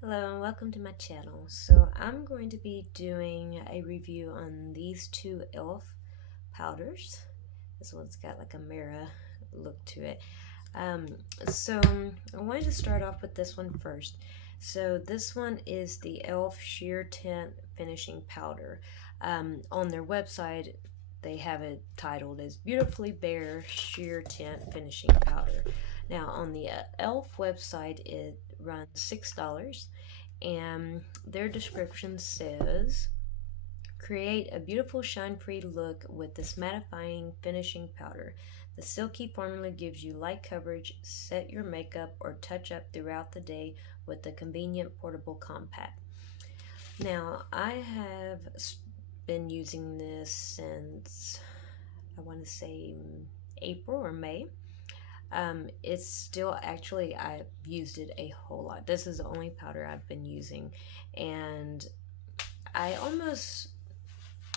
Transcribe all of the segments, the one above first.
Hello and welcome to my channel. So I'm going to be doing a review on these two e.l.f. powders. This one's got like a mirror look to it. Um, so I wanted to start off with this one first. So this one is the e.l.f. Sheer Tint Finishing Powder. On their website they have it titled as Beautifully Bare Sheer Tint Finishing Powder. Now on the e.l.f. website it runs $6, and their description says, create a beautiful shine-free look with this mattifying finishing powder. The silky formula gives you light coverage, set your makeup or touch up throughout the day with a convenient portable compact. Now, I have been using this since, I want to say, April or May. It's still actually, I've used it a whole lot. This is the only powder I've been using, and I almost,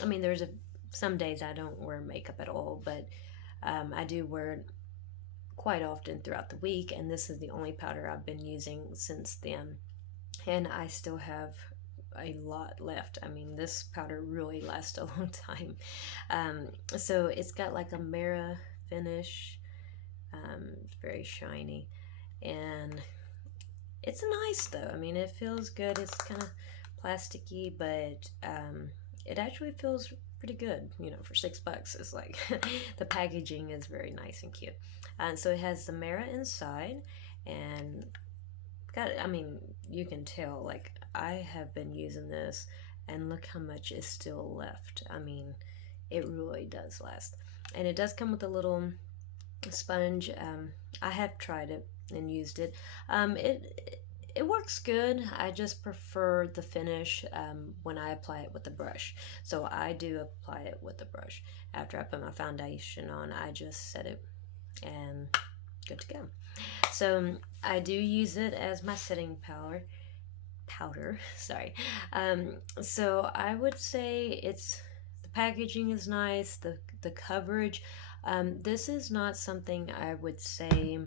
I mean, some days I don't wear makeup at all, but I do wear it quite often throughout the week, and this is the only powder I've been using since then, and I still have a lot left. I mean, this powder really lasts a long time. So it's got like a mirror finish. It's very shiny, and it's nice though. I mean, it feels good. It's kind of plasticky, but it actually feels pretty good. You know, for $6, it's like the packaging is very nice and cute. So it has the mirror inside, and got. I mean, you can tell. Like I have been using this, and look how much is still left. I mean, it really does last, and it does come with a little sponge. I have tried it and used it. It works good. I just prefer the finish when I apply it with the brush. So I do apply it with the brush. After I put my foundation on, I just set it and good to go. So I do use it as my setting powder. Sorry. So I would say it's the packaging is nice. The coverage. This is not something I would say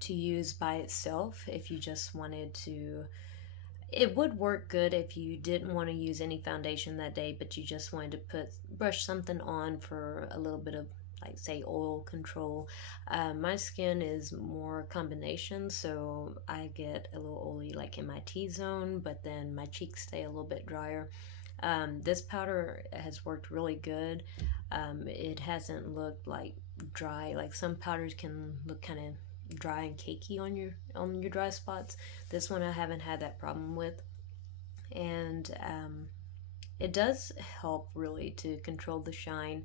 to use by itself if you just wanted to. It would work good if you didn't want to use any foundation that day, but you just wanted to brush something on for a little bit of, like, say, oil control. My skin is more combination, so I get a little oily like in my T-zone, but then my cheeks stay a little bit drier. This powder has worked really good. It hasn't looked like dry. Like some powders can look kind of dry and cakey on your dry spots. This one I haven't had that problem with, and it does help really to control the shine.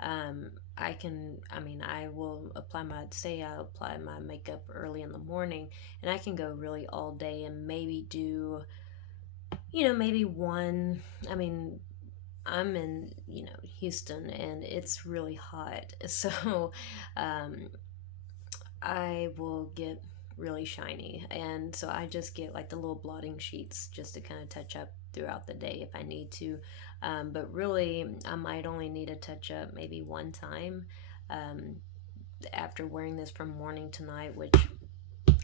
I mean, I will apply I apply my makeup early in the morning, and I can go really all day and maybe do, maybe one. I mean, I'm in, Houston, and it's really hot. So um, I will get really shiny. And so I just get like the little blotting sheets just to kind of touch up throughout the day if I need to. But really, I might only need a touch up maybe one time um, after wearing this from morning to night, which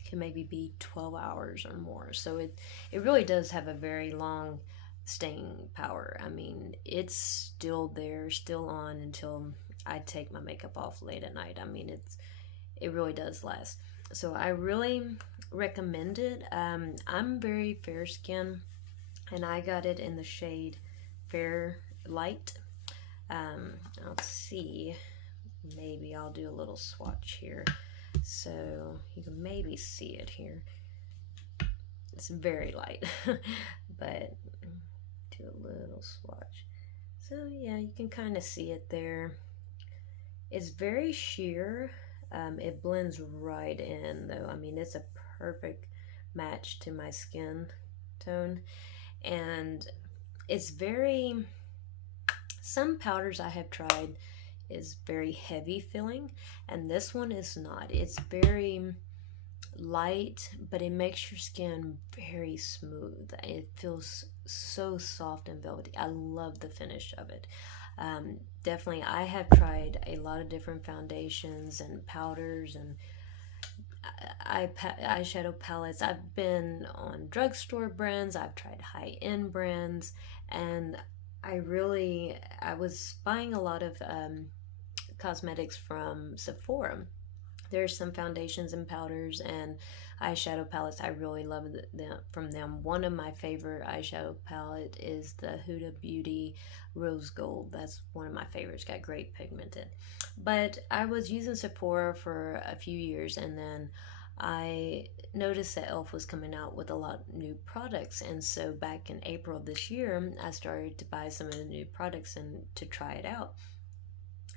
can maybe be 12 hours or more. So it really does have a very long staying power. I mean, it's still there, still on until I take my makeup off late at night. I mean, it really does last. So I really recommend it. I'm very fair skin, and I got it in the shade Fair Light. I'll see. Maybe I'll do a little swatch here so you can maybe see it here. It's very light, but do a little swatch. So yeah, you can kind of see it there. It's very sheer. It blends right in though. I mean, it's a perfect match to my skin tone, and it's very. Some powders I have tried is very heavy feeling, and this one is not. It's very light, but it makes your skin very smooth. It feels so soft and velvety. I love the finish of it. Definitely, I have tried a lot of different foundations and powders, and eyeshadow palettes. I've been on drugstore brands, I've tried high-end brands, and I was buying a lot of cosmetics from Sephora. There's some foundations and powders and eyeshadow palettes I really love from them. One of my favorite eyeshadow palette is the Huda Beauty Rose Gold. That's one of my favorites. Got great pigmented. But I was using Sephora for a few years, and then I noticed that e.l.f. was coming out with a lot of new products, and so back in April of this year I started to buy some of the new products and to try it out.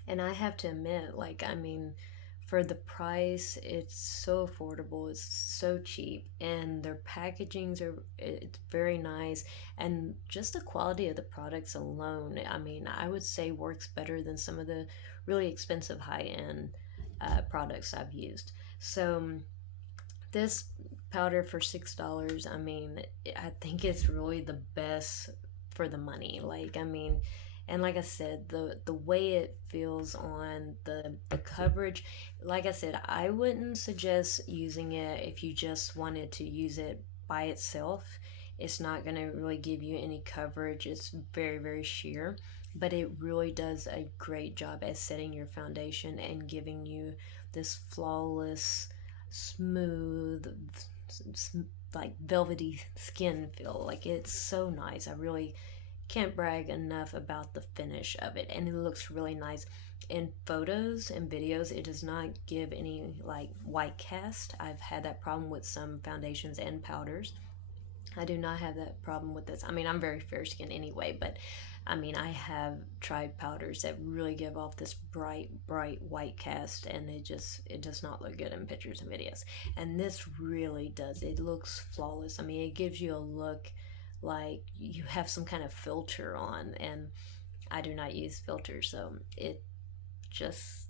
And I have to admit, like, I mean, for the price, it's so affordable, it's so cheap, and their packagings are, it's very nice, and just the quality of the products alone, I mean, I would say works better than some of the really expensive high-end products I've used. So this powder for $6, I mean, I think it's really the best for the money. Like, I mean, and like I said, the way it feels on the coverage, like I said, I wouldn't suggest using it if you just wanted to use it by itself. It's not going to really give you any coverage. It's very, very sheer, but it really does a great job at setting your foundation and giving you this flawless, smooth, like velvety skin feel. Like, it's so nice. I really can't brag enough about the finish of it, and it looks really nice in photos and videos. It does not give any like white cast. I've had that problem with some foundations and powders. I do not have that problem with this. I mean, I'm very fair skinned anyway, but I mean, I have tried powders that really give off this bright white cast, and it does not look good in pictures and videos. And this really does. It looks flawless. I mean, it gives you a look like you have some kind of filter on, and I do not use filters, so it just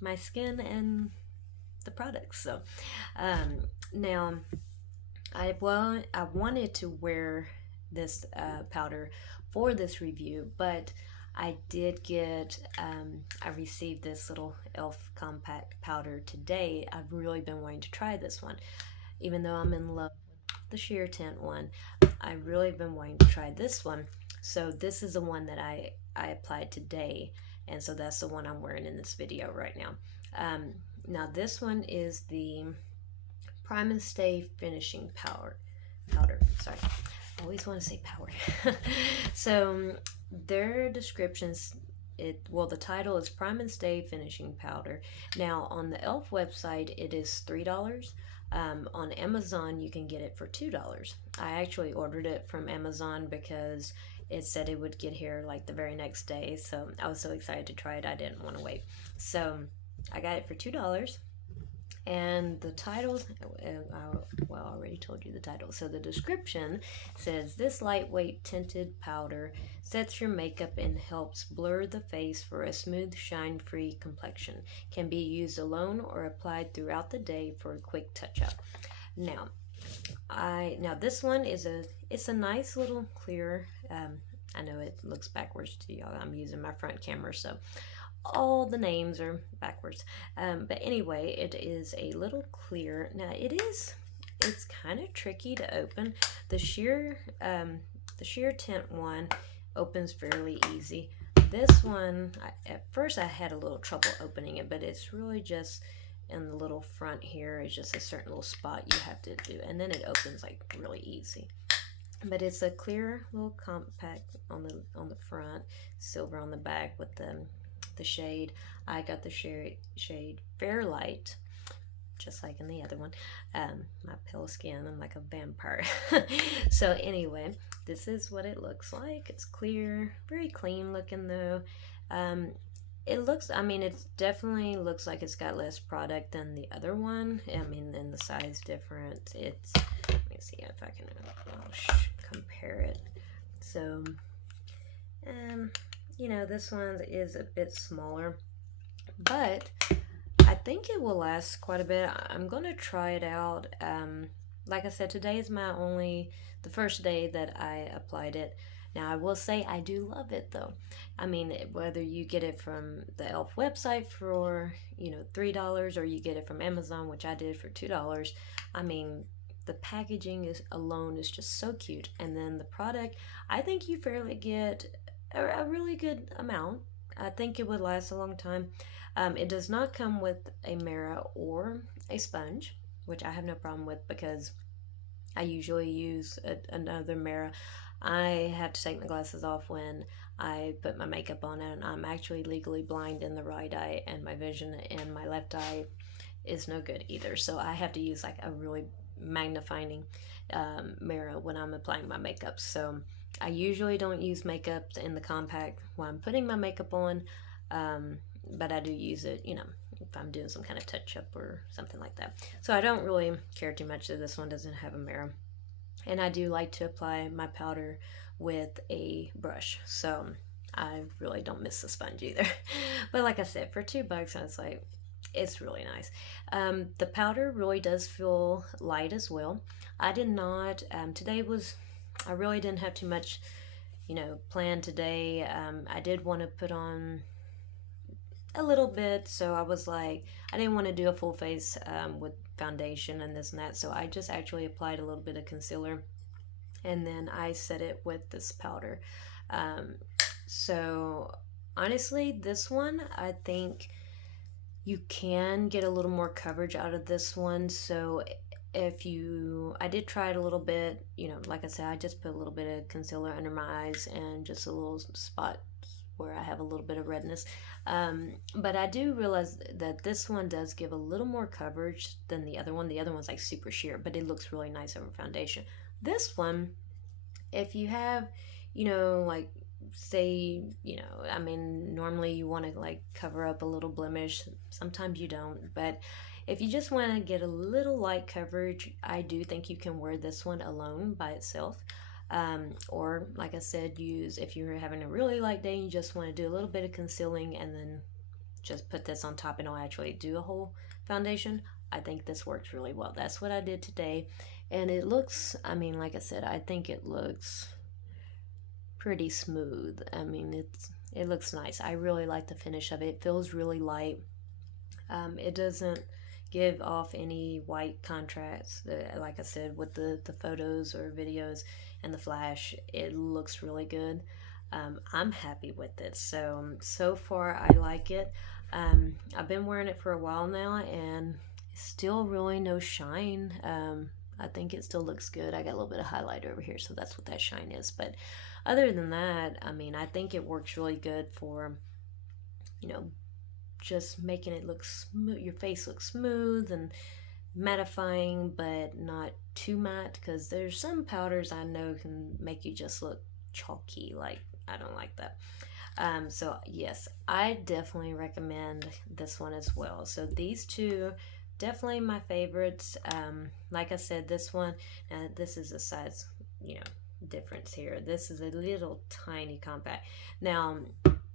my skin and the products. So now I wanted to wear this powder for this review, but I did get I received this little e.l.f. compact powder today. I've really been wanting to try this one, even though I'm in love with the sheer tint one. I've really been wanting to try this one. So this is the one that I applied today, and so that's the one I'm wearing in this video right now. Now this one is the Prime and Stay Finishing Powder. Sorry, I always want to say powder. So their descriptions, the title is Prime and Stay Finishing Powder. Now on the e.l.f. website it is $3. On Amazon you can get it for $2. I actually ordered it from Amazon because it said it would get here like the very next day, so I was so excited to try it I didn't want to wait. So I got it for $2. And the title, I already told you the title. So the description says, this lightweight tinted powder sets your makeup and helps blur the face for a smooth, shine-free complexion. Can be used alone or applied throughout the day for a quick touch-up. Now this one is it's a nice little clear. I know it looks backwards to y'all. I'm using my front camera, so all the names are backwards, but anyway, it is a little clear. Now it's kind of tricky to open. The sheer tint one opens fairly easy. This one, at first I had a little trouble opening it, but it's really just in the little front here. It's just a certain little spot you have to do, and then it opens like really easy. But it's a clear little compact on the front, silver on the back with the shade. I got the shade Fairlight, just like in the other one. My pale skin, I'm like a vampire. So anyway, this is what it looks like. It's clear, very clean looking though. It definitely looks like it's got less product than the other one. I mean, and the size different. Let me see if I can compare it. So this one is a bit smaller, but I think it will last quite a bit. I'm gonna try it out. Like I said, today is the first day that I applied it, Now, I will say I do love it though. I mean, whether you get it from the e.l.f. website for, $3, or you get it from Amazon, which I did for $2, I mean, the packaging is alone is just so cute. And then the product, I think you fairly get a really good amount. I think it would last a long time. It does not come with a mirror or a sponge, which I have no problem with because I usually use another mirror. I have to take my glasses off when I put my makeup on, and I'm actually legally blind in the right eye, and my vision in my left eye is no good either. So I have to use like a really magnifying mirror when I'm applying my makeup. So I usually don't use makeup in the compact while I'm putting my makeup on, but I do use it, if I'm doing some kind of touch up or something like that. So I don't really care too much that this one doesn't have a mirror. And I do like to apply my powder with a brush. So I really don't miss the sponge either. But like I said, for $2, I was like, it's really nice. The powder really does feel light as well. I did not, I really didn't have too much, planned today. I did want to put on a little bit, so I was like, I didn't want to do a full face with foundation and this and that, so I just actually applied a little bit of concealer, and then I set it with this powder. So honestly, this one, I think you can get a little more coverage out of this one. So I did try it a little bit, like I said, I just put a little bit of concealer under my eyes and just a little spot where I have a little bit of redness. But I do realize that this one does give a little more coverage than the other one. The other one's like super sheer, but it looks really nice over foundation. This one, if you have, like, say, I mean, normally you want to like cover up a little blemish. Sometimes you don't, but if you just want to get a little light coverage, I do think you can wear this one alone by itself. Or like I said, if you're having a really light day and you just want to do a little bit of concealing and then just put this on top and it'll actually do a whole foundation. I think this works really well. That's what I did today. And it looks, I mean, like I said, I think it looks pretty smooth. I mean, it looks nice. I really like the finish of it. It feels really light. It doesn't give off any white contrast. Like I said, with the photos or videos and the flash, it looks really good. I'm happy with it. So far I like it. I've been wearing it for a while now, and still really no shine. I think it still looks good. I got a little bit of highlight over here, so that's what that shine is. But other than that, I mean, I think it works really good for, just making it look smooth, your face look smooth and mattifying, but not too matte, because there's some powders I know can make you just look chalky. Like, I don't like that. So yes, I definitely recommend this one as well. So these two, definitely my favorites. Like I said, this one, this is a size, difference here. This is a little tiny compact. Now,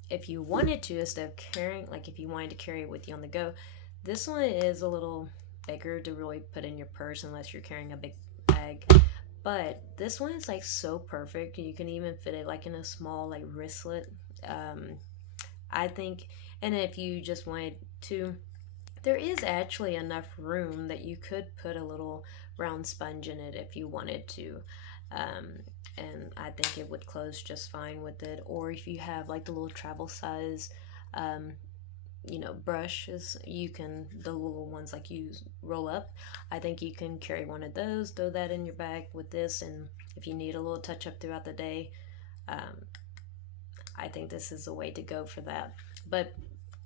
if you wanted to, instead of carrying, like if you wanted to carry it with you on the go, this one is a little bigger to really put in your purse unless you're carrying a big bag. But this one is like so perfect. You can even fit it like in a small like wristlet. I think, and if you just wanted to, there is actually enough room that you could put a little round sponge in it if you wanted to. And I think it would close just fine with it. Or if you have like the little travel size, brushes, the little ones like you roll up, I think you can carry one of those, throw that in your bag with this, and if you need a little touch up throughout the day, I think this is the way to go for that. But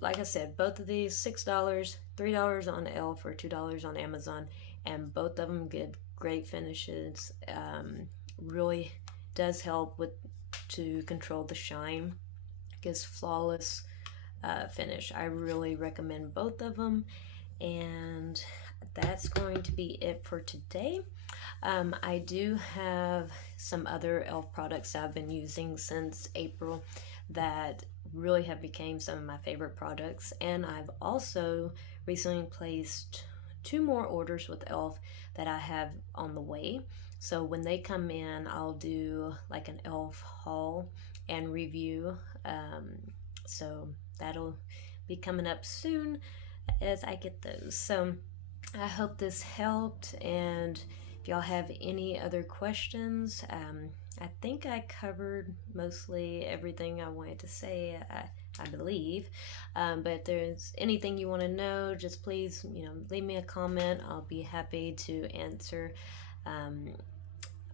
like I said, both of these, $6, $3 on e.l.f. or $2 on Amazon, and both of them give great finishes. Really does help to control the shine. Gives flawless finish. I really recommend both of them, and that's going to be it for today. I do have some other e.l.f. products that I've been using since April that really have become some of my favorite products, and I've also recently placed 2 more orders with e.l.f. that I have on the way. So when they come in, I'll do like an e.l.f. haul and review. So that'll be coming up soon as I get those. So I hope this helped, and if y'all have any other questions, I think I covered mostly everything I wanted to say. I believe, but if there's anything you want to know, just please, leave me a comment. I'll be happy to answer. Um,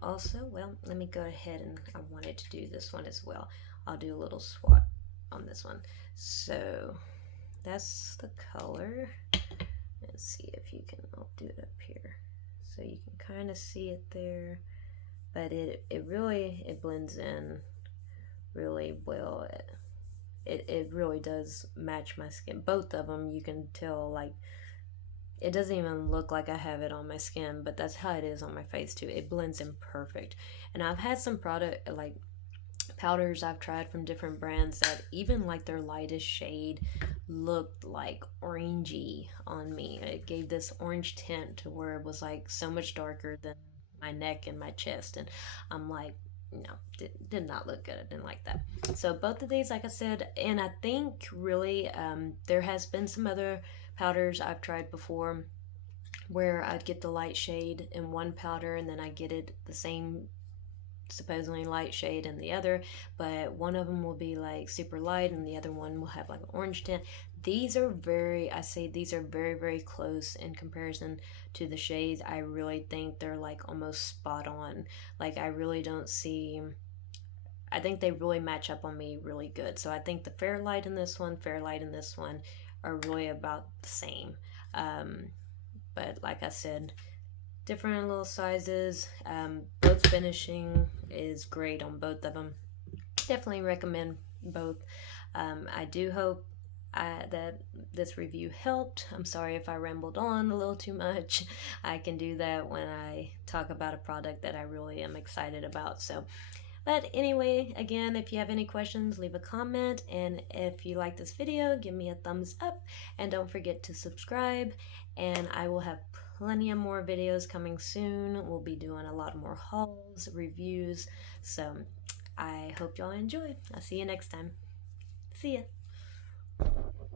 Also, well, let me go ahead, and I wanted to do this one as well. I'll do a little swatch on this one. So that's the color. Let's see if you can, I'll do it up here. So you can kind of see it there, but it really, it blends in really well. It really does match my skin. Both of them, you can tell, like, it doesn't even look like I have it on my skin, but that's how it is on my face too. It blends in perfect. And I've had some product, like powders I've tried from different brands, that even like their lightest shade looked like orangey on me. It gave this orange tint to where it was like so much darker than my neck and my chest. And I'm like, no, did not look good. I didn't like that. So both of these, like I said, and I think really there has been some other powders I've tried before where I'd get the light shade in one powder and then I get it the same supposedly light shade in the other, but one of them will be like super light and the other one will have like an orange tint. These are these are very, very close in comparison to the shades. I really think they're like almost spot on. Like I really don't see, I think they really match up on me really good. So I think the Fairlight in this one, Fairlight in this one are really about the same. But like I said, different little sizes. Both finishing is great on both of them. Definitely recommend both. I do hope that this review helped. I'm sorry if I rambled on a little too much. I can do that when I talk about a product that I really am excited about. So, but anyway, again, if you have any questions, leave a comment. And if you like this video, give me a thumbs up. And don't forget to subscribe. And I will have plenty of more videos coming soon. We'll be doing a lot more hauls, reviews. So I hope y'all enjoy. I'll see you next time. See ya.